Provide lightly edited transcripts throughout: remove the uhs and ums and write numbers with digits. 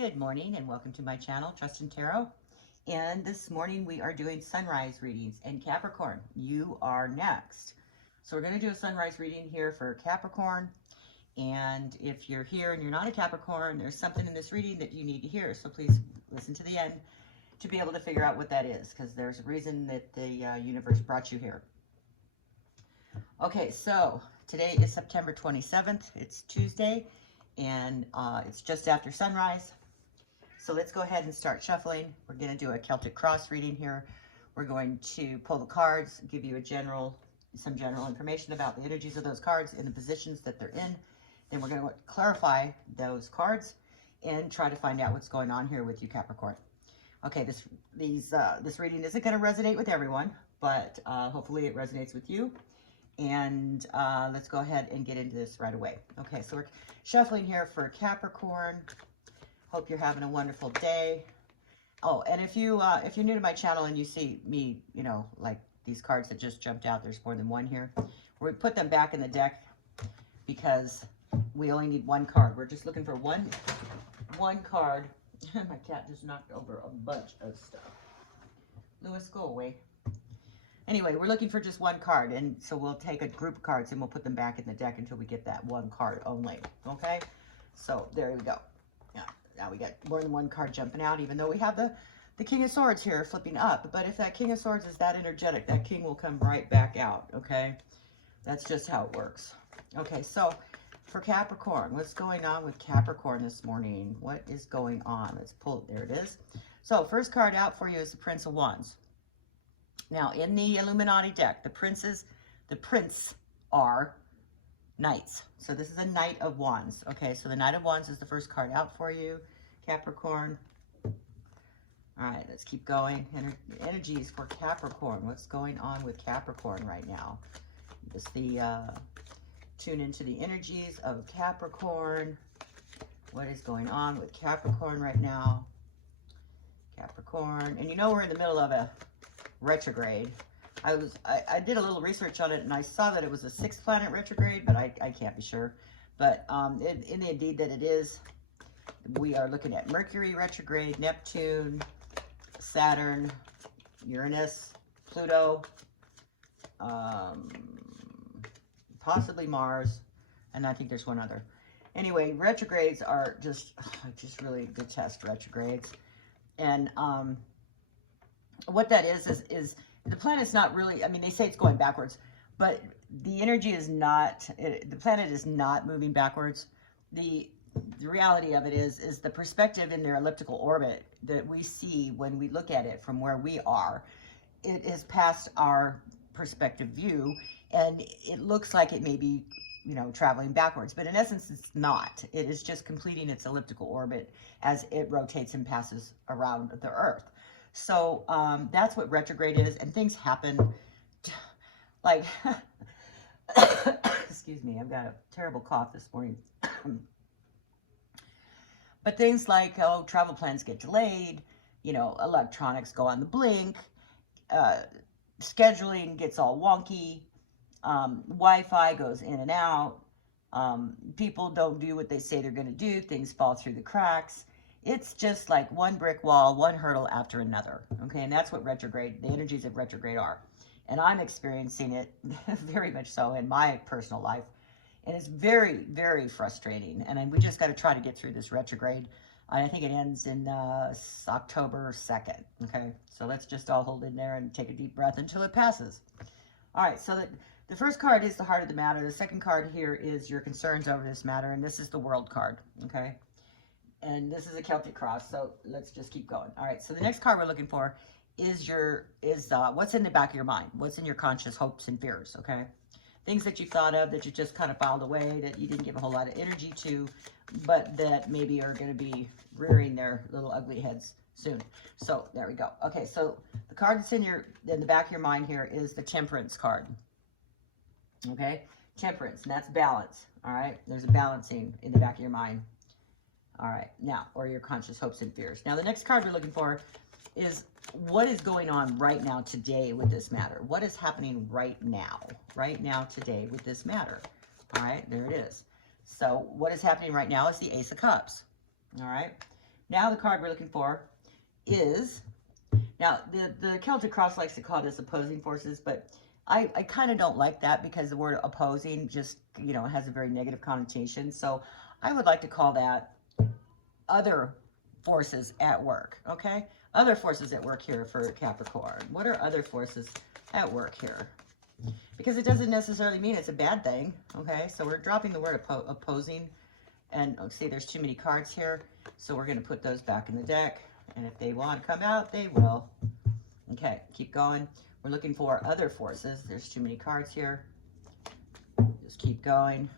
Good morning and welcome to my channel, Trust and Tarot. And this morning we are doing sunrise readings. And Capricorn, you are next. So we're going to do a sunrise reading here for Capricorn. And if you're here and you're not a Capricorn, there's something in this reading that you need to hear. So please listen to the end to be able to figure out what that is, because there's a reason that the universe brought you here. Okay, so today is September 27th. It's Tuesday, and it's just after sunrise. So let's go ahead and start shuffling. We're going to do a Celtic cross reading here. We're going to pull the cards, give you some general information about the energies of those cards and the positions that they're in. Then we're going to clarify those cards and try to find out what's going on here with you, Capricorn. Okay, this reading isn't going to resonate with everyone, but hopefully it resonates with you. And let's go ahead and get into this right away. Okay, so we're shuffling here for Capricorn. Hope you're having a wonderful day. Oh, and if you're new to my channel and you see me, like these cards that just jumped out, there's more than one here. We put them back in the deck because we only need one card. We're just looking for one card. My cat just knocked over a bunch of stuff. Lewis, go away. Anyway, we're looking for just one card, and so we'll take a group of cards and we'll put them back in the deck until we get that one card only. Okay, so there we go. Now we got more than one card jumping out, even though we have the King of Swords here flipping up. But if that King of Swords is that energetic, that King will come right back out, okay? That's just how it works. Okay, so for Capricorn, what's going on with Capricorn this morning? What is going on? Let's pull it. There it is. So first card out for you is the Prince of Wands. Now, in the Illuminati deck, the prince are knights. So this is a Knight of Wands. Okay, so the Knight of Wands is the first card out for you, Capricorn. All right, let's keep going. Energies for Capricorn. What's going on with Capricorn right now? Just tune into the energies of Capricorn. What is going on with Capricorn right now? Capricorn. And we're in the middle of a retrograde. I did a little research on it, and I saw that it was a 6th planet retrograde, but I can't be sure. But in the indeed that it is, we are looking at Mercury retrograde, Neptune, Saturn, Uranus, Pluto, possibly Mars, and I think there's one other. Anyway, retrogrades are just really good test retrogrades. And what that is the planet's not really, they say it's going backwards, but the energy is not, the planet is not moving backwards. The reality of it is the perspective in their elliptical orbit that we see when we look at it from where we are, it is past our perspective view, and it looks like it may be, traveling backwards, but in essence, it's not. It is just completing its elliptical orbit as it rotates and passes around the Earth. So that's what retrograde is, and things happen like, excuse me, I've got a terrible cough this morning. But things like, travel plans get delayed, electronics go on the blink, scheduling gets all wonky, Wi-Fi goes in and out, people don't do what they say they're going to do, things fall through the cracks. It's just like one brick wall, one hurdle after another, okay? And that's what the energies of retrograde are. And I'm experiencing it very much so in my personal life. And it's very, very frustrating. And we just got to try to get through this retrograde. I think it ends in October 2nd, okay? So let's just all hold in there and take a deep breath until it passes. All right, so the first card is the heart of the matter. The second card here is your concerns over this matter. And this is the World card, okay? And this is a Celtic cross, so let's just keep going. All right, so the next card we're looking for is what's in the back of your mind, what's in your conscious hopes and fears, okay? Things that you thought of that you just kind of filed away, that you didn't give a whole lot of energy to, but that maybe are going to be rearing their little ugly heads soon. So there we go. Okay, so the card that's in the back of your mind here is the Temperance card, okay? Temperance, and that's balance, all right? There's a balancing in the back of your mind. All right, now, or your conscious hopes and fears. Now, the next card we're looking for is what is going on right now today with this matter? What is happening right now today with this matter? All right, there it is. So what is happening right now is the Ace of Cups. All right, Now the card we're looking for is, now the Celtic Cross likes to call this opposing forces, but I kind of don't like that because the word opposing just, you know, has a very negative connotation. So I would like to call that other forces at work, okay? Other forces at work here for Capricorn. What are other forces at work here? Because it doesn't necessarily mean it's a bad thing, okay? So we're dropping the word opposing. And see, there's too many cards here. So we're going to put those back in the deck. And if they want to come out, they will. Okay, keep going. We're looking for other forces. There's too many cards here. Just keep going.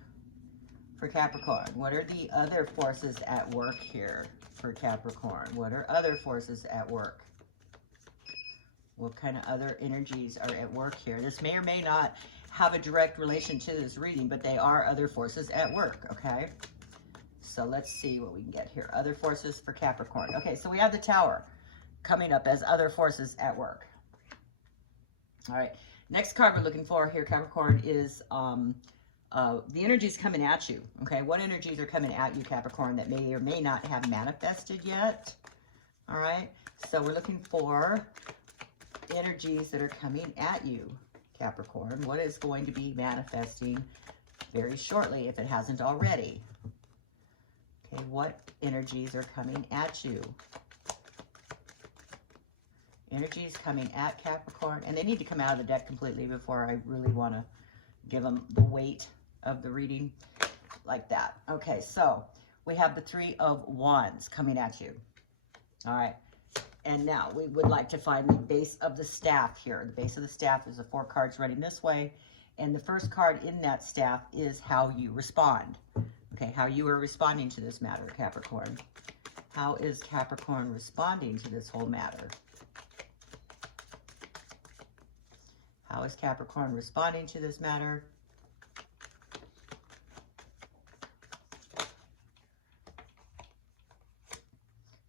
For Capricorn, what are the other forces at work here for Capricorn? What are other forces at work? What kind of other energies are at work here? This may or may not have a direct relation to this reading, but they are other forces at work, okay? So let's see what we can get here. Other forces for Capricorn. Okay, so we have the Tower coming up as other forces at work. All right, next card we're looking for here, Capricorn, is the energies coming at you, okay? What energies are coming at you, Capricorn, that may or may not have manifested yet? All right, so we're looking for energies that are coming at you, Capricorn. What is going to be manifesting very shortly if it hasn't already? Okay, what energies are coming at you? Energies coming at Capricorn, and they need to come out of the deck completely before I really want to give them the weight of the reading like that. Okay, so we have the Three of Wands coming at you. All right, and now we would like to find the base of the staff here. The base of the staff is the 4 cards running this way, and the first card in that staff is how you respond. Okay, how you are responding to this matter, Capricorn. How is Capricorn responding to this whole matter? How is Capricorn responding to this matter?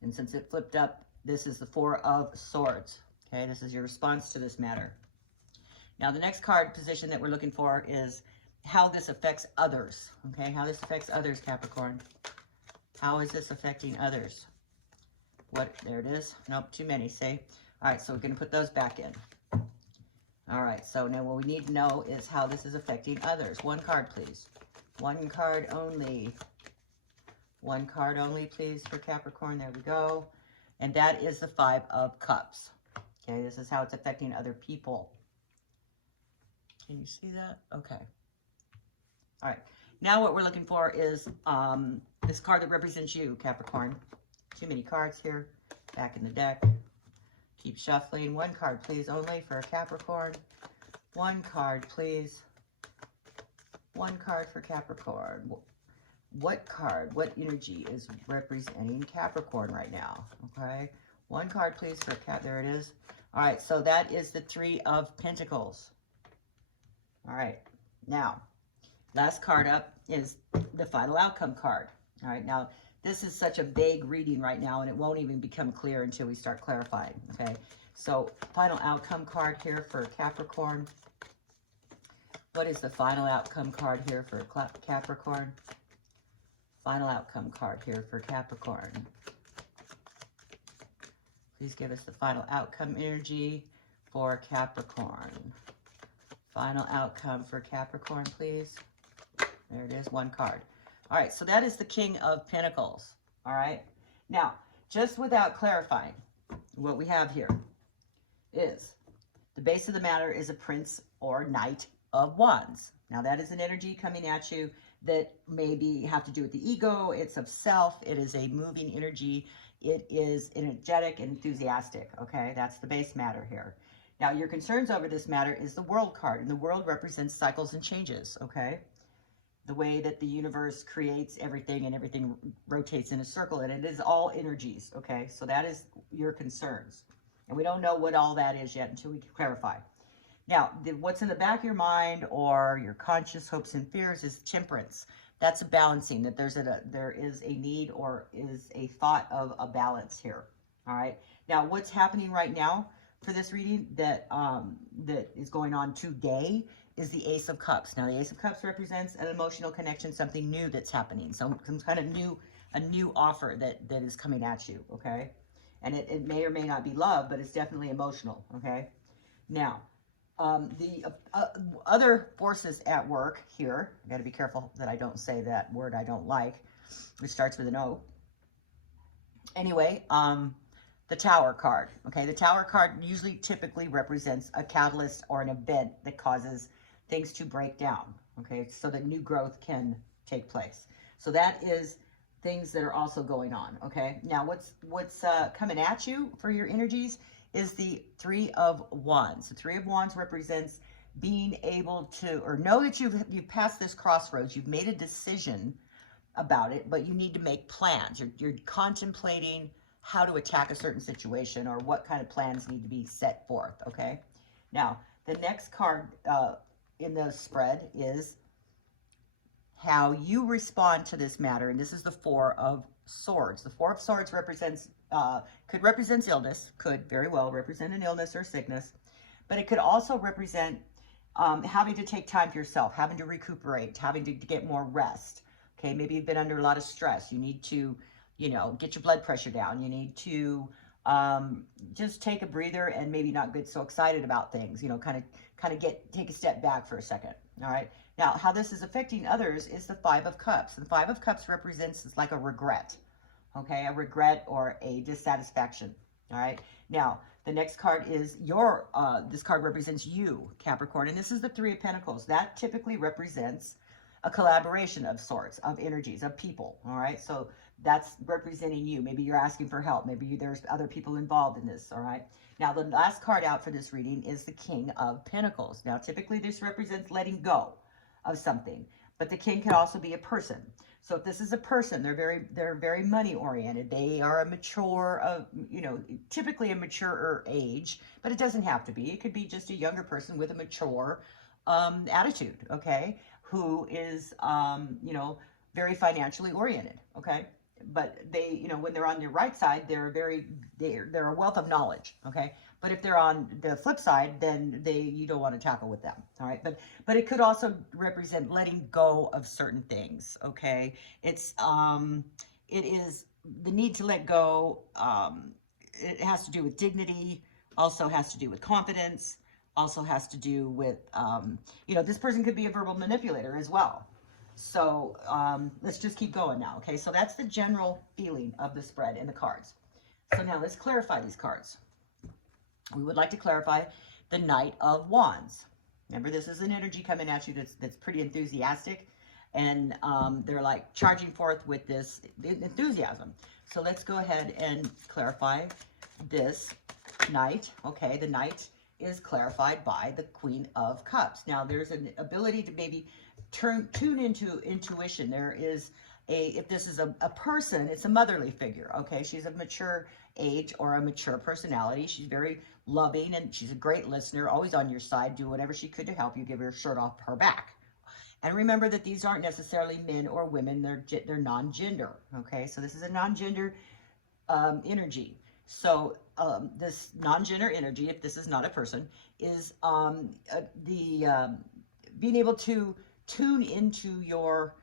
And since it flipped up, this is the 4 of Swords. Okay, this is your response to this matter. Now, the next card position that we're looking for is how this affects others. Okay, how this affects others, Capricorn. How is this affecting others? What, there it is. Nope, too many, see? All right, so we're going to put those back in. All right, so now what we need to know is how this is affecting others. 1 card, please. 1 card only. 1 card only, please, for Capricorn. There we go. And that is the 5 of Cups. Okay, this is how it's affecting other people. Can you see that? Okay. All right. Now what we're looking for is this card that represents you, Capricorn. Too many cards here. Back in the deck. Keep shuffling. 1 card, please, only for Capricorn. 1 card, please. 1 card for Capricorn. What card, what energy is representing Capricorn right now? Okay. 1 card, please, for there it is. All right, so that is the 3 of Pentacles. All right. Now, last card up is the final outcome card. All right. Now, this is such a vague reading right now, and it won't even become clear until we start clarifying. Okay. So, final outcome card here for Capricorn. What is the final outcome card here for Capricorn? Final outcome card here for Capricorn. Please give us the final outcome energy for Capricorn. Final outcome for Capricorn, please. There it is, 1 card. All right, so that is the King of Pentacles. All right. Now, just without clarifying, what we have here is the base of the matter is a Prince or Knight of Wands. Now, that is an energy coming at you that maybe have to do with the ego. It's of self. It is a moving energy. It is energetic and enthusiastic. Okay, that's the base matter here. Now, your concerns over this matter is the World card, and the World represents cycles and changes. Okay, the way that the universe creates everything and everything rotates in a circle, and it is all energies. Okay, so that is your concerns, and we don't know what all that is yet until we clarify. Now, what's in the back of your mind or your conscious hopes and fears is temperance. That's a balancing, that there is a need or is a thought of a balance here. All right. Now, what's happening right now for this reading that is going on today is the Ace of Cups. Now, the Ace of Cups represents an emotional connection, something new that's happening, some kind of new a new offer that is coming at you, okay? And it may or may not be love, but it's definitely emotional, okay? Now, the other forces at work here, I got to be careful that I don't say that word I don't like, which starts with an O. Anyway, the Tower card, okay? The Tower card usually typically represents a catalyst or an event that causes things to break down, okay? So that new growth can take place. So that is things that are also going on, okay? Now, what's coming at you for your energies is the Three of Wands. The Three of Wands represents being able to, or know that you've passed this crossroads, you've made a decision about it, but you need to make plans. You're contemplating how to attack a certain situation or what kind of plans need to be set forth, okay? Now, the next card in the spread is how you respond to this matter, and this is the Four of Swords. The Four of Swords represents, could represent illness, could very well represent an illness or sickness, but it could also represent having to take time for yourself, having to recuperate, having to get more rest. Okay, maybe you've been under a lot of stress. You need to, you know, get your blood pressure down. You need to just take a breather and maybe not get so excited about things. You know, kind of take a step back for a second. All right. Now, how this is affecting others is the Five of Cups. The Five of Cups represents like a regret. Okay, a regret or a dissatisfaction. All right. Now, the next card is your. This card represents you, Capricorn, and this is the Three of Pentacles. That typically represents a collaboration of sorts, of energies, of people, all right? So that's representing you. Maybe you're asking for help. Maybe there's other people involved in this, all right? Now, the last card out for this reading is the King of Pentacles. Now, typically this represents letting go of something, but the king can also be a person. So if this is a person, they're very money oriented. They are a mature, you know, typically a mature age, but it doesn't have to be. It could be just a younger person with a mature attitude, okay? Who is, you know, very financially oriented, okay? But they, you know, when they're on your right side, they're a wealth of knowledge, okay? But if they're on the flip side, then you don't want to tackle with them, all right? But it could also represent letting go of certain things, okay? It is the need to let go. It has to do with dignity, also has to do with confidence, also has to do with, you know, this person could be a verbal manipulator as well. So let's just keep going now, okay? So that's the general feeling of the spread in the cards. So now let's clarify these cards. We would like to clarify the Knight of Wands. Remember, this is an energy coming at you that's pretty enthusiastic, and they're like charging forth with this enthusiasm. So let's go ahead and clarify this Knight, okay? The Knight is clarified by the Queen of Cups. Now, there's an ability to maybe tune into intuition. There is if this is a person, it's a motherly figure, okay? She's of mature age or a mature personality. She's very loving, and she's a great listener, always on your side, do whatever she could to help you, give her shirt off her back. And remember that these aren't necessarily men or women, they're non-gender, okay? So this is a non-gender energy. So this non-gender energy, if this is not a person, is being able to tune into your,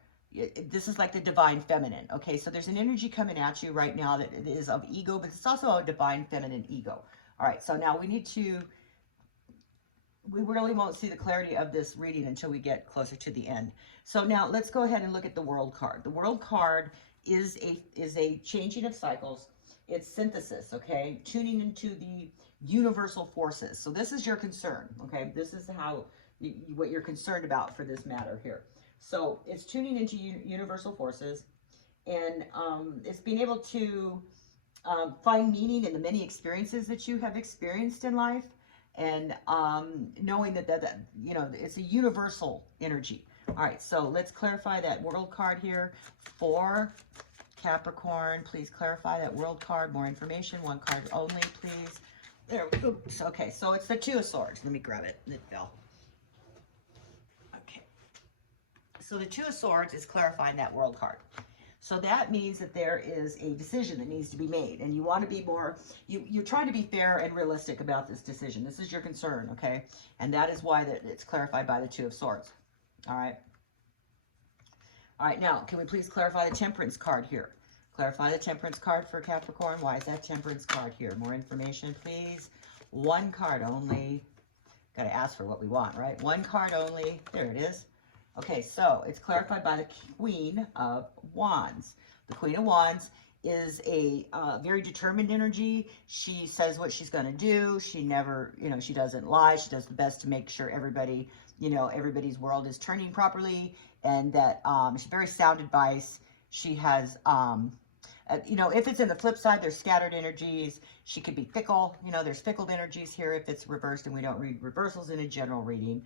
this is like the divine feminine, okay? So there's an energy coming at you right now that is of ego, but it's also a divine feminine ego. All right, so now we really won't see the clarity of this reading until we get closer to the end. So now let's go ahead and look at the World card. The World card is a changing of cycles. It's synthesis, okay? Tuning into the universal forces. So this is your concern, okay? This is what you're concerned about for this matter here. So it's tuning into universal forces, and it's being able to find meaning in the many experiences that you have experienced in life, and knowing that you know, it's a universal energy. All right, so let's clarify that World card here for Capricorn. Please clarify that World card. More information. One card only, please. There we go. Okay, so it's the Two of Swords. Let me grab it. It fell. Okay. So the Two of Swords is clarifying that World card. So that means that there is a decision that needs to be made, and you want to be more, you're trying to be fair and realistic about this decision. This is your concern, okay? And that is why it's clarified by the Two of Swords. All right. All right, now, can we please clarify the Temperance card here? Clarify the Temperance card for Capricorn. Why is that Temperance card here? More information, please. One card only. Got to ask for what we want, right? One card only. There it is. Okay, so it's clarified by the Queen of Wands. The Queen of Wands is a very determined energy. She says what she's going to do. She never, she doesn't lie. She does the best to make sure everybody, everybody's world is turning properly, and that she's very sound advice. She has, if it's in the flip side, there's scattered energies. She could be fickle. There's fickle energies here if it's reversed, and we don't read reversals in a general reading.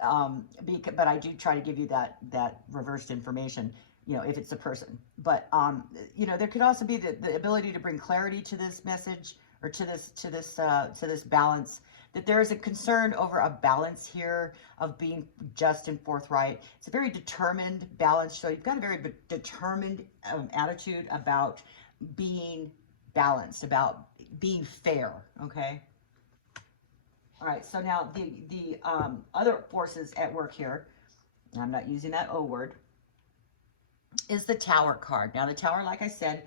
But I do try to give you that reversed information, if it's a person. But, there could also be the ability to bring clarity to this message, or to this balance, that there is a concern over a balance here of being just and forthright. It's a very determined balance. So you've got a very determined attitude about being balanced, about being fair, okay? All right, so now the other forces at work here, and I'm not using that O word, is the Tower card. Now the Tower, like I said,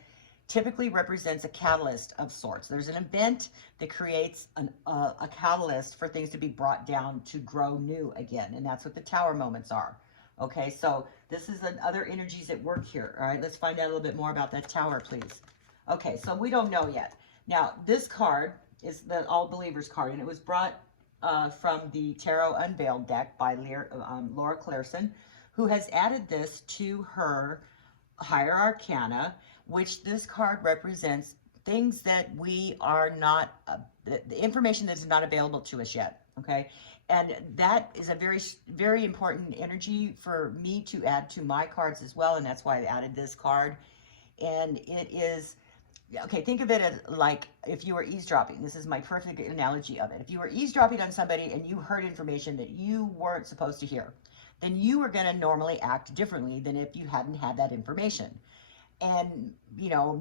typically represents a catalyst of sorts. There's an event that creates a catalyst for things to be brought down to grow new again, and that's what the Tower moments are. Okay, so this is other energies at work here. All right, let's find out a little bit more about that Tower, please. Okay, so we don't know yet. Now, this card is the All Believers card, and it was brought from the Tarot Unveiled deck by Laura Clareson, who has added this to her Higher Arcana, which this card represents things that we are not, the information that is not available to us yet, okay? And that is a very, very important energy for me to add to my cards as well, and that's why I added this card. And it is, okay, think of it as like if you were eavesdropping. This is my perfect analogy of it. If you were eavesdropping on somebody and you heard information that you weren't supposed to hear, then you are going to normally act differently than if you hadn't had that information. And,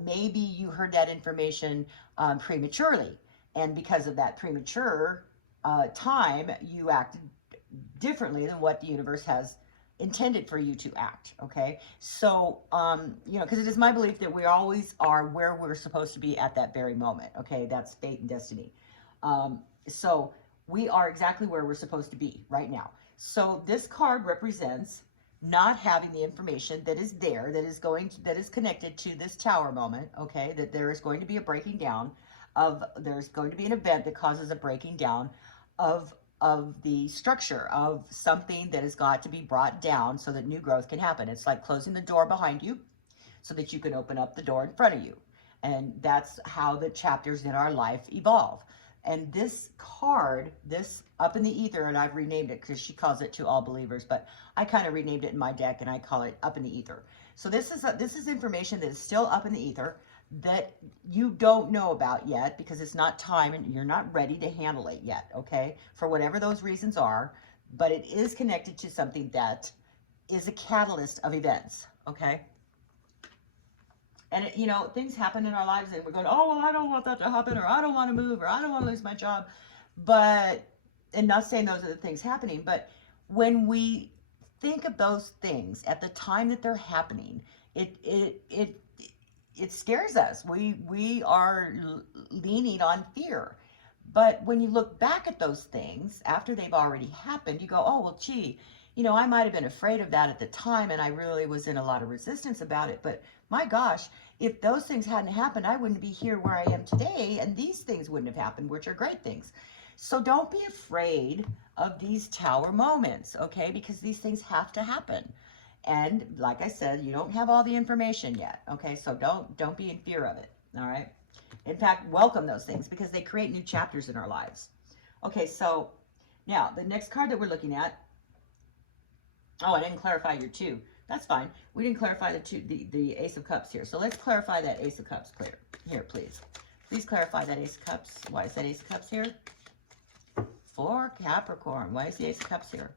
maybe you heard that information prematurely. And because of that premature time, you acted differently than what the universe has intended for you to act, okay? So, because it is my belief that we always are where we're supposed to be at that very moment, okay? That's fate and destiny. So we are exactly where we're supposed to be right now. So this card represents not having the information that is there, that is connected to this Tower moment, okay? That there is going to be a breaking down there's going to be an event that causes a breaking down of the structure of something that has got to be brought down so that new growth can happen. It's like closing the door behind you so that you can open up the door in front of you. And that's how the chapters in our life evolve. And this card, this Up in the Ether, and I've renamed it because she calls it To All Believers, but I kind of renamed it in my deck and I call it Up in the Ether. So this is information that is still up in the ether that you don't know about yet because it's not time and you're not ready to handle it yet, okay? For whatever those reasons are, but it is connected to something that is a catalyst of events, okay? And, things happen in our lives and we're going, oh, well, I don't want that to happen, or I don't want to move, or I don't want to lose my job. And not saying those are the things happening, but when we think of those things at the time that they're happening, it scares us. We are leaning on fear. But when you look back at those things after they've already happened, you go, oh, well, gee, I might have been afraid of that at the time and I really was in a lot of resistance about it. But my gosh, if those things hadn't happened, I wouldn't be here where I am today, and these things wouldn't have happened, which are great things. So don't be afraid of these Tower moments, okay? Because these things have to happen. And like I said, you don't have all the information yet, okay? So don't be in fear of it, all right? In fact, welcome those things because they create new chapters in our lives. Okay, so now the next card that we're looking at, oh, I didn't clarify your 2. That's fine. We didn't clarify the Ace of Cups here. So let's clarify that Ace of Cups clear. Here, please. Please clarify that Ace of Cups. Why is that Ace of Cups here? For Capricorn. Why is the Ace of Cups here?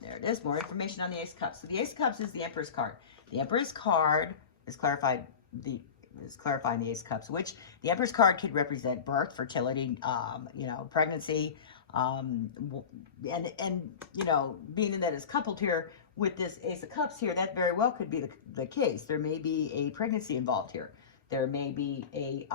There it is. More information on the Ace of Cups. So the Ace of Cups is the Emperor's card. The Emperor's card is clarifying the Ace of Cups, which the Emperor's card could represent birth, fertility, pregnancy, and being that it's coupled here with this Ace of Cups here, that very well could be the case. There may be a pregnancy involved here. There may be a,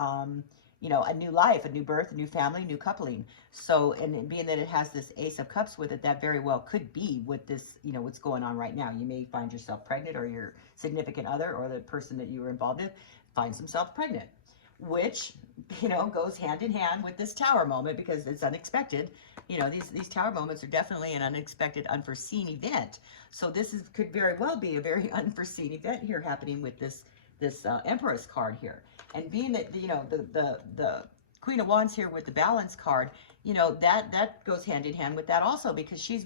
you know, a new life, a new birth, a new family, new coupling. So, and being that it has this Ace of Cups with it, that very well could be with this, you know, what's going on right now. You may find yourself pregnant, or your significant other or the person that you were involved in finds themselves pregnant, which, you know, goes hand in hand with this Tower moment because it's unexpected. You know, these Tower moments are definitely an unexpected, unforeseen event. So this could very well be a very unforeseen event here happening with this Empress card here. And being that, you know, the Queen of Wands here with the Balance card, you know, that goes hand in hand with that also, because she's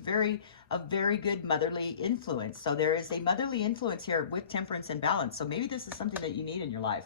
a very good motherly influence. So there is a motherly influence here with Temperance and Balance. So maybe this is something that you need in your life.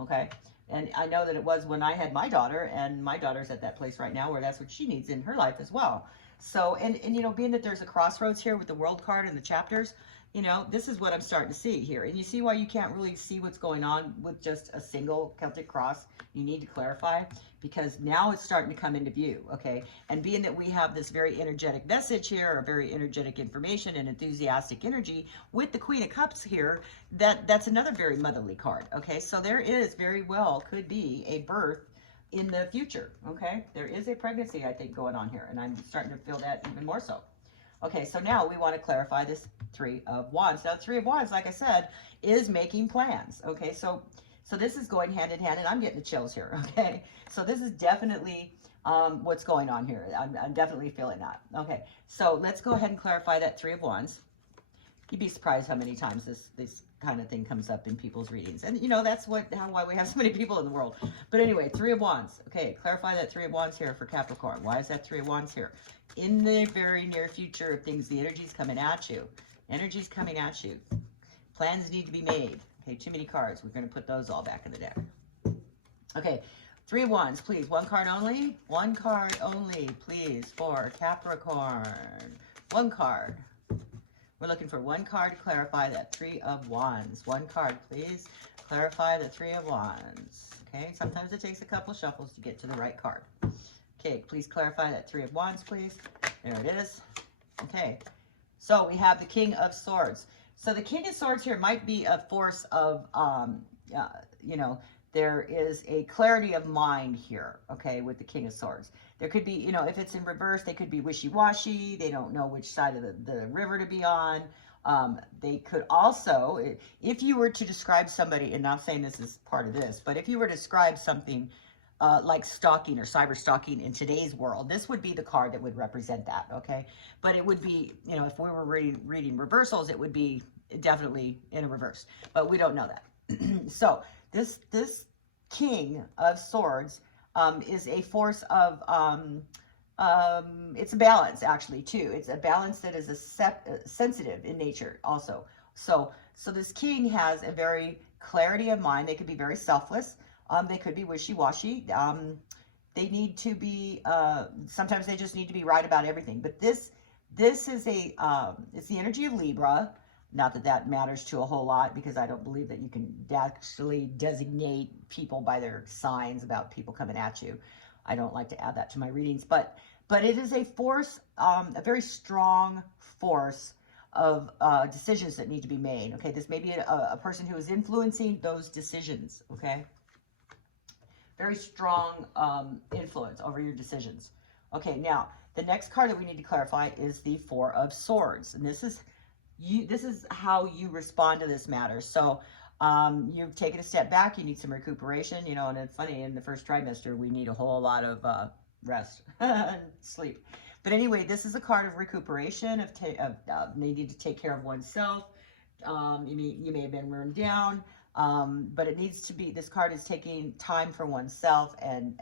Okay. And I know that it was when I had my daughter, and my daughter's at that place right now where that's what she needs in her life as well. So, and you know, being that there's a crossroads here with the World card and the chapters, you know, this is what I'm starting to see here. And you see why you can't really see what's going on with just a single Celtic cross. You need to clarify, because now it's starting to come into view, okay? And being that we have this very energetic message here, or very energetic information and enthusiastic energy with the Queen of Cups here, that's another very motherly card, okay? So there is very well could be a birth in the future, okay? There is a pregnancy, I think, going on here, and I'm starting to feel that even more so. Okay, so now we want to clarify this Three of Wands. Now, Three of Wands, like I said, is making plans. Okay, so this is going hand in hand, and I'm getting the chills here. Okay, so this is definitely what's going on here. I'm definitely feeling that. Okay, so let's go ahead and clarify that Three of Wands. You'd be surprised how many times this kind of thing comes up in people's readings, and you know that's why we have so many people in the world. But anyway, Three of Wands. Okay, clarify that Three of Wands here for Capricorn. Why is that Three of Wands here? In the very near future of things, the energy's coming at you. Energy's coming at you. Plans need to be made. Okay, too many cards. We're going to put those all back in the deck. Okay, Three of Wands, please. One card only. One card only, please, for Capricorn. One card. We're looking for one card to clarify that Three of Wands. One card, please. Clarify the Three of Wands. Okay, sometimes it takes a couple shuffles to get to the right card. Okay, please clarify that Three of Wands, please. There it is. Okay, so we have the King of Swords. So the King of Swords here might be a force of, you know, there is a clarity of mind here, okay, with the King of Swords. There could be, you know, if it's in reverse, they could be wishy-washy. They don't know which side of the river to be on. They could also, if you were to describe somebody, and not saying this is part of this, but if you were to describe something like stalking or cyber stalking in today's world, this would be the card that would represent that, okay? But it would be, you know, if we were reading reversals, it would be definitely in a reverse, but we don't know that. So this King of Swords is a force of, it's a balance actually too. It's a balance that is sensitive in nature also. So this King has a very clarity of mind. They could be very selfless. They could be wishy-washy. They need to be, sometimes they just need to be right about everything. But this is it's the energy of Libra. Not that that matters to a whole lot, because I don't believe that you can actually designate people by their signs about people coming at you. I don't like to add that to my readings, but it is a force, a very strong force of decisions that need to be made. Okay, this may be a person who is influencing those decisions. Okay, very strong influence over your decisions. Okay, now the next card that we need to clarify is the Four of Swords, and this is how you respond to this matter. So you've taken a step back, you need some recuperation, you know, and it's funny, in the first trimester we need a whole lot of rest and sleep. But anyway, this is a card of recuperation, of needing to take care of oneself. You may have been run down, but it needs to be, this card is taking time for oneself and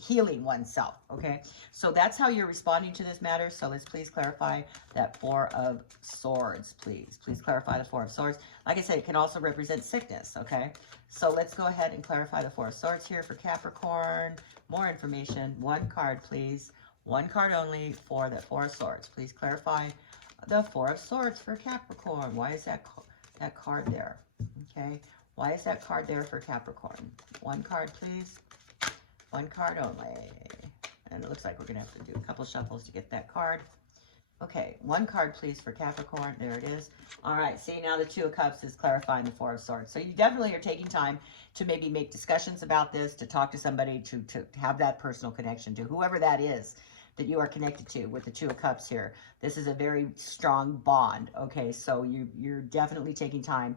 healing oneself, okay? So that's how you're responding to this matter. So let's please clarify that Four of Swords, please. Please clarify the Four of Swords. Like I said, it can also represent sickness, okay? So let's go ahead and clarify the Four of Swords here for Capricorn. More information. One card, please. One card only for the Four of Swords. Please clarify the Four of Swords for Capricorn. Why is that card there? Okay, why is that card there for Capricorn? One card, please. One card only. And it looks like we're going to have to do a couple shuffles to get that card. Okay, one card, please, for Capricorn. There it is. All right, see, now the Two of Cups is clarifying the Four of Swords. So you definitely are taking time to maybe make discussions about this, to talk to somebody, to have that personal connection to whoever that is that you are connected to with the Two of Cups here. This is a very strong bond, okay? So you're definitely taking time,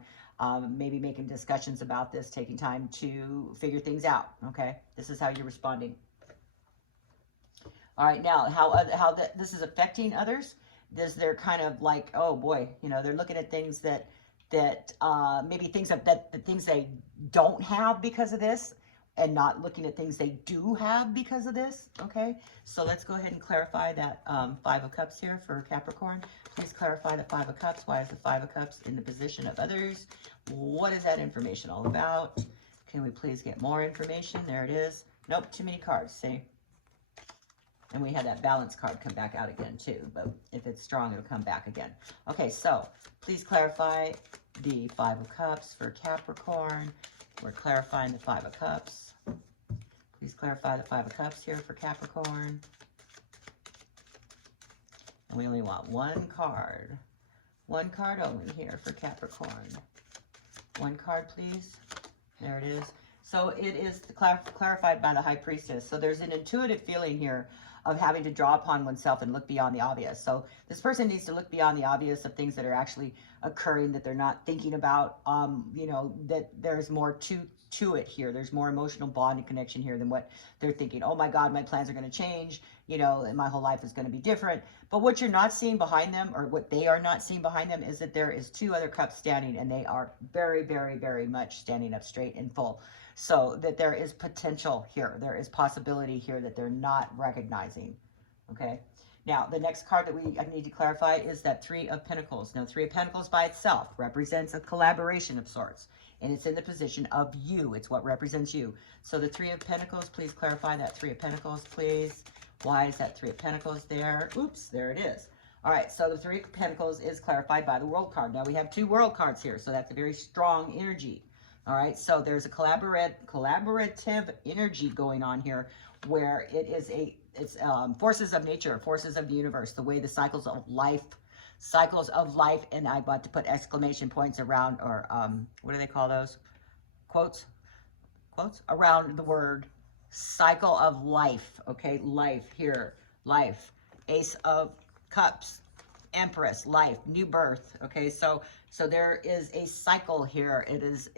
maybe making discussions about this, taking time to figure things out, okay? This is how you're responding. All right, now how this is affecting others. They're kind of like, oh boy, you know, they're looking at things that maybe things that the things they don't have because of this, and not looking at things they do have because of this. Okay, so let's go ahead and clarify that Five of Cups here for Capricorn. Please clarify the Five of Cups. Why is the Five of Cups in the position of others? What is that information all about? Can we please get more information? There it is. Nope, too many cards. See. And we had that balance card come back out again too, but if it's strong, it'll come back again. Okay, so please clarify the Five of Cups for Capricorn. We're clarifying the Five of Cups. Please clarify the Five of Cups here for Capricorn. And we only want one card. One card only here for Capricorn. One card, please. There it is. So it is clarified by the High Priestess. So there's an intuitive feeling here of having to draw upon oneself and look beyond the obvious. So this person needs to look beyond the obvious of things that are actually occurring that they're not thinking about. You know, that there's more to it here. There's more emotional bond and connection here than what they're thinking. Oh my God, my plans are going to change, you know, and my whole life is going to be different. But what you're not seeing behind them, or what they are not seeing behind them, is that there is two other cups standing, and they are very, very, very much standing up straight and full. So that there is potential here. There is possibility here that they're not recognizing. Okay. Now, the next card that I need to clarify is that Three of Pentacles. Now, Three of Pentacles by itself represents a collaboration of sorts. And it's in the position of you. It's what represents you. So the Three of Pentacles, please clarify that Three of Pentacles, please. Why is that Three of Pentacles there? Oops, there it is. All right, so the Three of Pentacles is clarified by the World card. Now, we have two World cards here, so that's a very strong energy. All right, so there's a collaborative energy going on here, where it's forces of nature, forces of the universe, the way the cycles of life, and I want to put exclamation points around, or what do they call those? Quotes around the word cycle of life. Okay, life here, life, Ace of Cups, Empress, life, new birth. Okay, so there is a cycle here. It is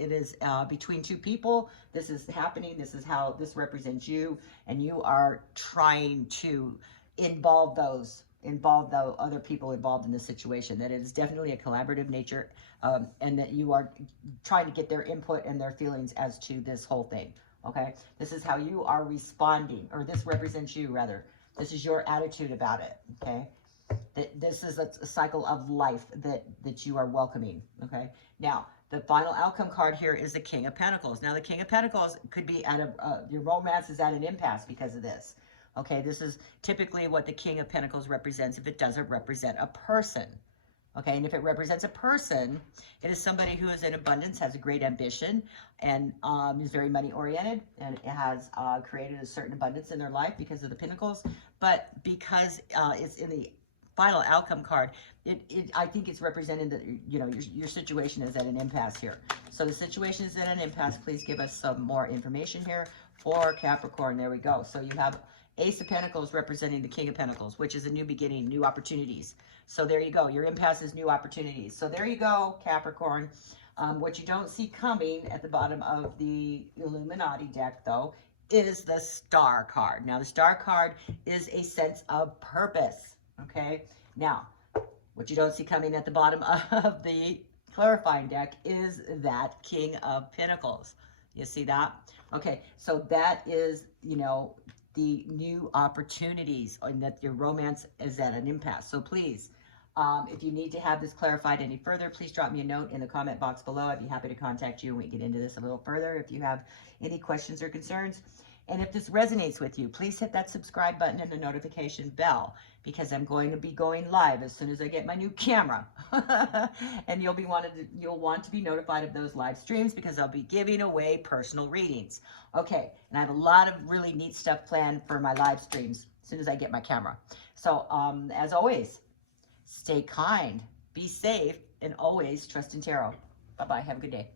between two people. This is happening. This is how this represents you, and you are trying to involve the other people involved in the situation. That it is definitely a collaborative nature, and that you are trying to get their input and their feelings as to this whole thing. Okay, this is how you are responding, or this represents you rather. This is your attitude about it. Okay. This is a cycle of life that you are welcoming. Okay. Now, the final outcome card here is the King of Pentacles. Now, the King of Pentacles could be your romance is at an impasse because of this. Okay. This is typically what the King of Pentacles represents if it doesn't represent a person. Okay. And if it represents a person, it is somebody who is in abundance, has a great ambition, and is very money oriented, and has created a certain abundance in their life because of the Pentacles. But because it's in the final outcome card, I think it's represented that, you know, your situation is at an impasse here. So the situation is at an impasse. Please give us some more information here for Capricorn. There we go. So you have Ace of Pentacles representing the King of Pentacles, which is a new beginning, new opportunities. So there you go. Your impasse is new opportunities. So there you go, Capricorn. What you don't see coming at the bottom of the Illuminati deck, though, is the Star card. Now, the Star card is a sense of purpose. Okay, now, what you don't see coming at the bottom of the clarifying deck is that King of Pentacles. You see that? Okay, so that is, you know, the new opportunities, and that your romance is at an impasse. So please, if you need to have this clarified any further, please drop me a note in the comment box below. I'd be happy to contact you and we can get into this a little further if you have any questions or concerns. And if this resonates with you, please hit that subscribe button and the notification bell, because I'm going to be going live as soon as I get my new camera. And you'll want to be notified of those live streams, because I'll be giving away personal readings. Okay, and I have a lot of really neat stuff planned for my live streams as soon as I get my camera. So as always, Stay kind, be safe, and always trust in tarot. Bye-bye. Have a good day.